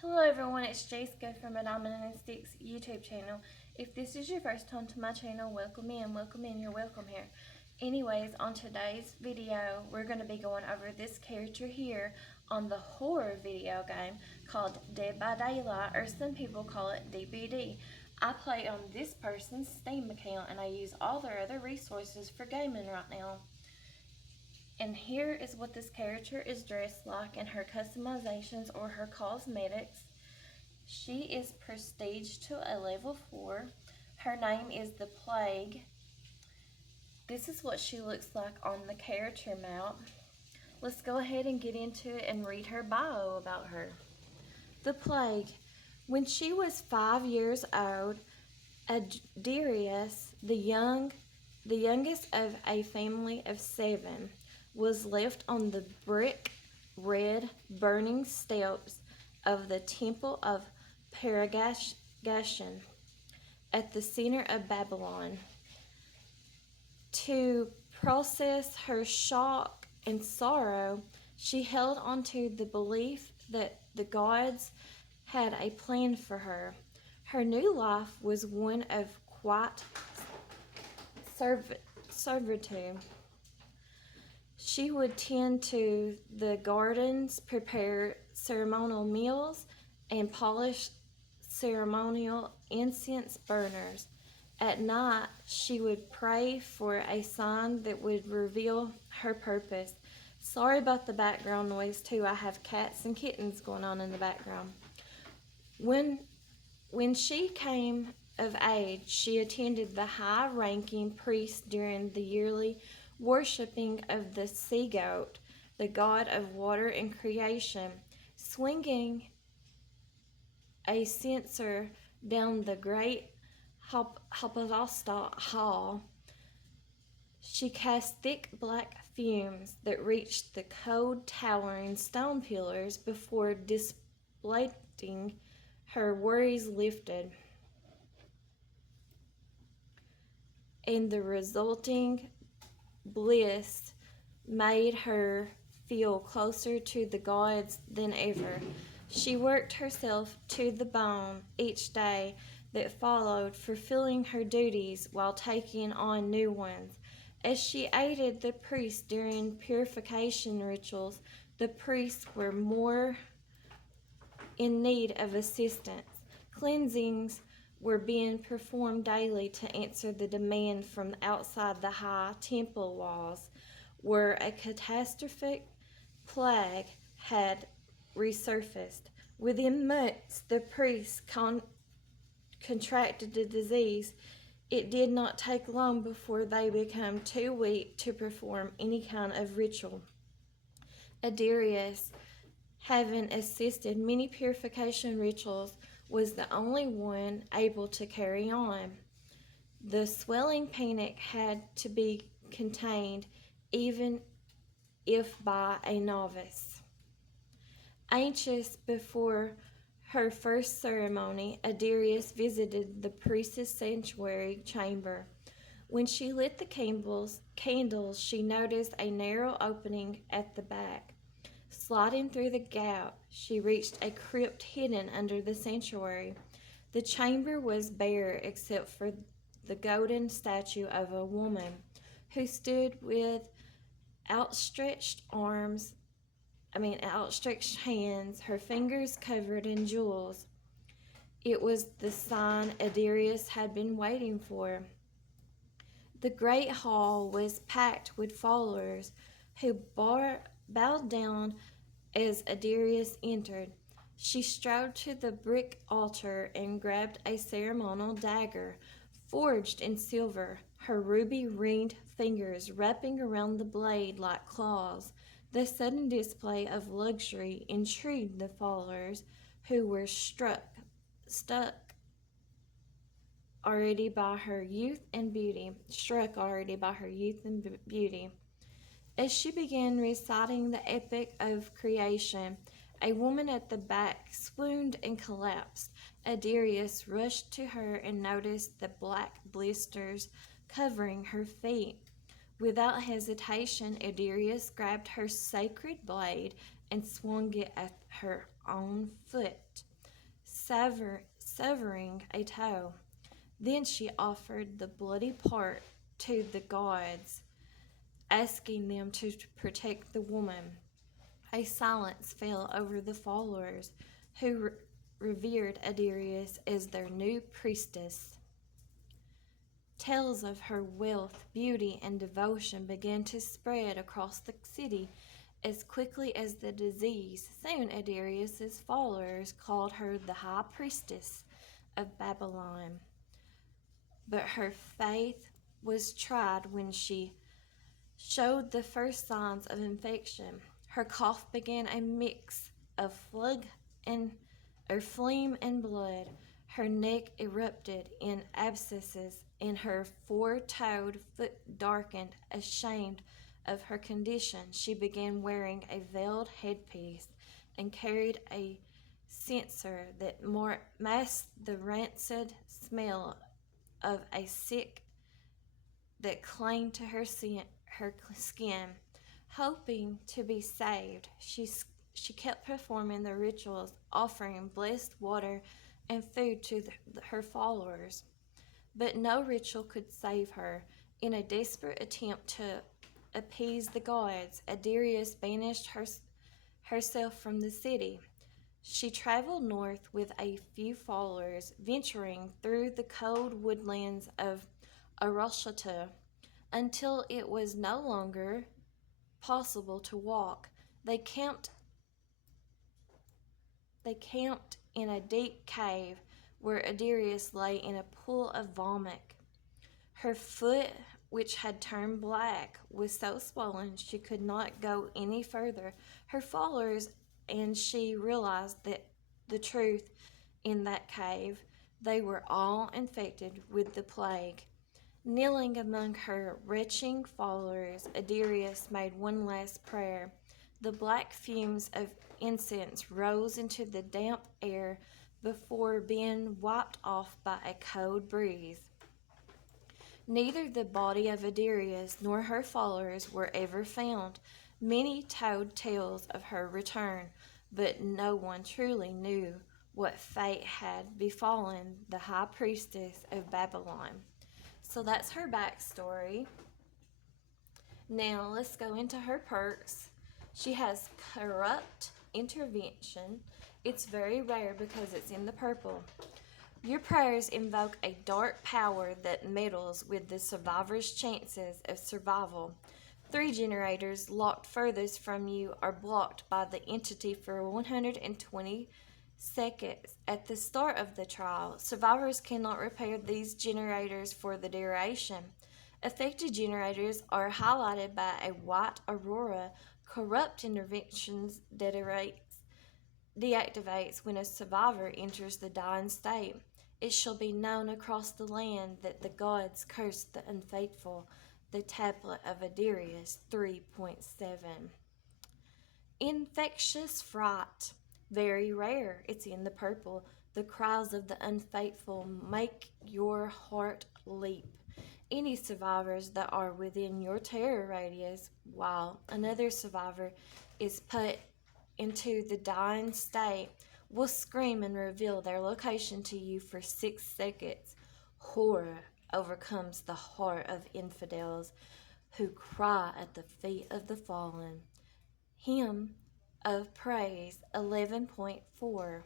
Hello everyone, it's Jessica from a Diamond and Sticks YouTube channel. If this is your first time to my channel, welcome in, you're welcome here. Anyways, on today's video, we're going to be going over this character here on the horror video game called Dead by Daylight, or some people call it DBD. I play on this person's Steam account and I use all their other resources for gaming right now. And here is what this character is dressed like in her customizations or her cosmetics. She is prestige to a level 4. Her name is the Plague. This is what she looks like on the character map. Let's go ahead and get into it and read her bio about her. The Plague. When she was 5 years old, Adirius, the youngest of a family of 7, was left on the brick red burning steps of the Temple of Paragashan at the center of Babylon. To process her shock and sorrow, she held onto the belief that the gods had a plan for her. Her new life was one of quiet servitude. She would tend to the gardens, prepare ceremonial meals, and polish ceremonial incense burners. At night, she would pray for a sign that would reveal her purpose. Sorry about the background noise, too. I have cats and kittens going on in the background. When she came of age, she attended the high-ranking priest during the yearly worshipping of the sea goat, the god of water and creation. Swinging a censer down the great Hopavasta hall, she cast thick black fumes that reached the cold, towering stone pillars. Before displaying her worries lifted, and the resulting bliss made her feel closer to the gods than ever. She worked herself to the bone each day that followed, fulfilling her duties while taking on new ones. As she aided the priests during purification rituals, the priests were more in need of assistance. Cleansings were being performed daily to answer the demand from outside the high temple walls, where a catastrophic plague had resurfaced. Within months, the priests contracted the disease. It did not take long before they became too weak to perform any kind of ritual. Adirius, having assisted many purification rituals, was the only one able to carry on. The swelling panic had to be contained, even if by a novice. Anxious before her first ceremony, Adirius visited the priestess' sanctuary chamber. When she lit the candles, she noticed a narrow opening at the back. Sliding through the gap, she reached a crypt hidden under the sanctuary. The chamber was bare except for the golden statue of a woman who stood with outstretched hands, her fingers covered in jewels. It was the sign Adirius had been waiting for. The great hall was packed with followers who bowed down as Adirius entered. She strode to the brick altar and grabbed a ceremonial dagger forged in silver, her ruby-ringed fingers wrapping around the blade like claws. The sudden display of luxury intrigued the followers, who were struck already by her youth and beauty. As she began reciting the epic of creation, a woman at the back swooned and collapsed. Adirius rushed to her and noticed the black blisters covering her feet. Without hesitation, Adirius grabbed her sacred blade and swung it at her own foot. severing a toe. Then she offered the bloody part to the gods, asking them to protect the woman. A silence fell over the followers, who revered Adirius as their new priestess. Tales of her wealth, beauty, and devotion began to spread across the city as quickly as the disease. Soon Adirius's followers called her the High Priestess of Babylon. But her faith was tried when she showed the first signs of infection. Her cough began a mix of phlegm and blood. Her neck erupted in abscesses, and her four-toed foot darkened. Ashamed of her condition, she began wearing a veiled headpiece and carried a censer that masked the rancid smell of a sick that clung to her skin. Hoping to be saved, she kept performing the rituals, offering blessed water and food to her followers. But no ritual could save her. In a desperate attempt to appease the gods, Adirius banished herself from the city. She traveled north with a few followers, venturing through the cold woodlands of Arashta until it was no longer possible to walk. They camped in a deep cave where Adirius lay in a pool of vomit. Her foot, which had turned black, was so swollen she could not go any further. Her followers and she realized that the truth in that cave. They were all infected with the plague. Kneeling among her retching followers, Adirius made one last prayer. The black fumes of incense rose into the damp air before being wiped off by a cold breeze. Neither the body of Adirius nor her followers were ever found. Many told tales of her return, but no one truly knew what fate had befallen the high priestess of Babylon. So that's her backstory. Now let's go into her perks. She has corrupt intervention. It's very rare because it's in the purple. Your prayers invoke a dark power that meddles with the survivor's chances of survival. 3 generators locked furthest from you are blocked by the entity for 120 seconds. At the start of the trial, survivors cannot repair these generators for the duration. Affected generators are highlighted by a white aurora. Corrupt interventions deactivates when a survivor enters the dying state. It shall be known across the land that the gods cursed the unfaithful. The Tablet of Adirius 3.7. Infectious fright. Very rare. It's in the purple. The cries of the unfaithful make your heart leap. Any survivors that are within your terror radius while another survivor is put into the dying state will scream and reveal their location to you for 6 seconds. Horror overcomes the heart of infidels who cry at the feet of the fallen. Hymn of Praise 11.4.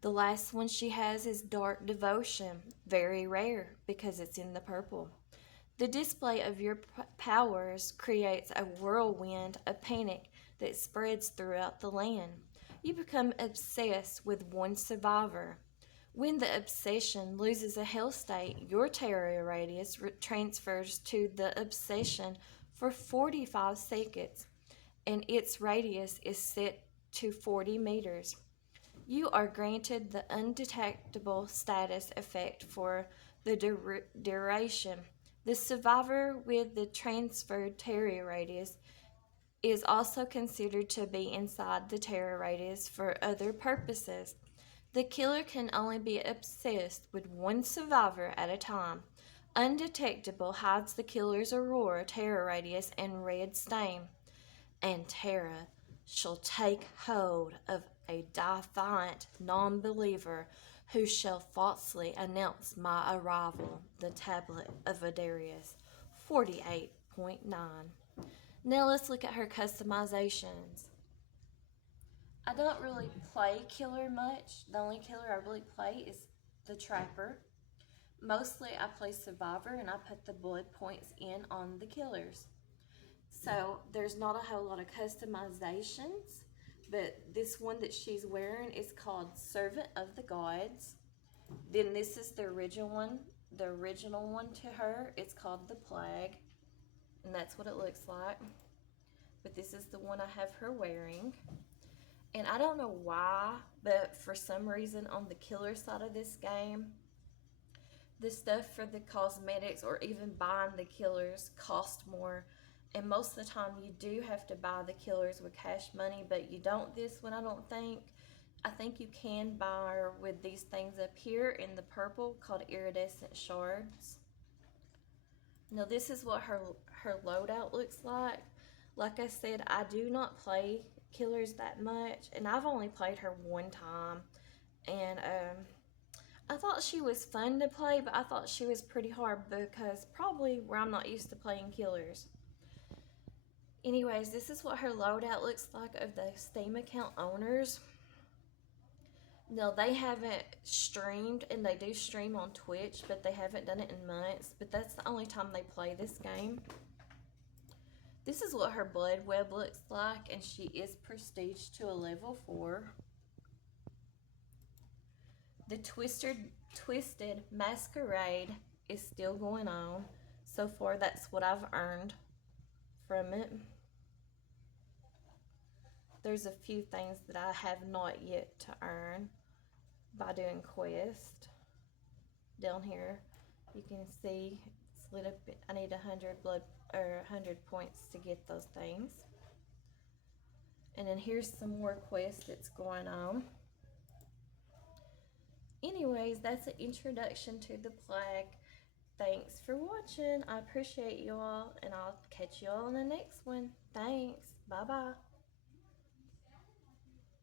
The last one she has is Dark Devotion. Very rare because it's in the purple. The display of your powers creates a whirlwind of panic that spreads throughout the land. You become obsessed with one survivor. When the obsession loses a health state, your terror radius transfers to the obsession for 45 seconds, and its radius is set to 40 meters. You are granted the undetectable status effect for the duration. The survivor with the transferred terror radius is also considered to be inside the terror radius for other purposes. The killer can only be obsessed with one survivor at a time. Undetectable hides the killer's aurora, terror radius, and red stain. And terror shall take hold of a defiant non-believer who shall falsely announce my arrival. The Tablet of Adarius, 48.9. Now let's look at her customizations. I don't really play killer much. The only killer I really play is the Trapper. Mostly I play Survivor and I put the blood points in on the killers. So there's not a whole lot of customizations, but this one that she's wearing is called Servant of the Gods. Then this is the original one to her. It's called the Plague, and that's what it looks like. But this is the one I have her wearing. And I don't know why, but for some reason on the killer side of this game, the stuff for the cosmetics or even buying the killers cost more. And most of the time you do have to buy the killers with cash money, but you don't this one, I don't think. I think you can buy her with these things up here in the purple called iridescent shards. Now this is what her loadout looks like. Like I said, I do not play killers that much, and I've only played her one time, and I thought she was fun to play, but I thought she was pretty hard because probably where I'm not used to playing killers. Anyways, this is what her loadout looks like of the Steam account owners. No, they haven't streamed, and they do stream on Twitch, but they haven't done it in months, but that's the only time they play this game. This is what her blood web looks like, and she is prestige to a level 4. The Twisted Masquerade is still going on. So far, that's what I've earned from it. There's a few things that I have not yet to earn by doing quest. Down here, you can see it's lit up. I need 100 points to get those things. And then here's some more quests that's going on. Anyways, that's an introduction to the Plague. Thanks for watching. I appreciate you all, and I'll catch you all in the next one. Thanks. Bye-bye.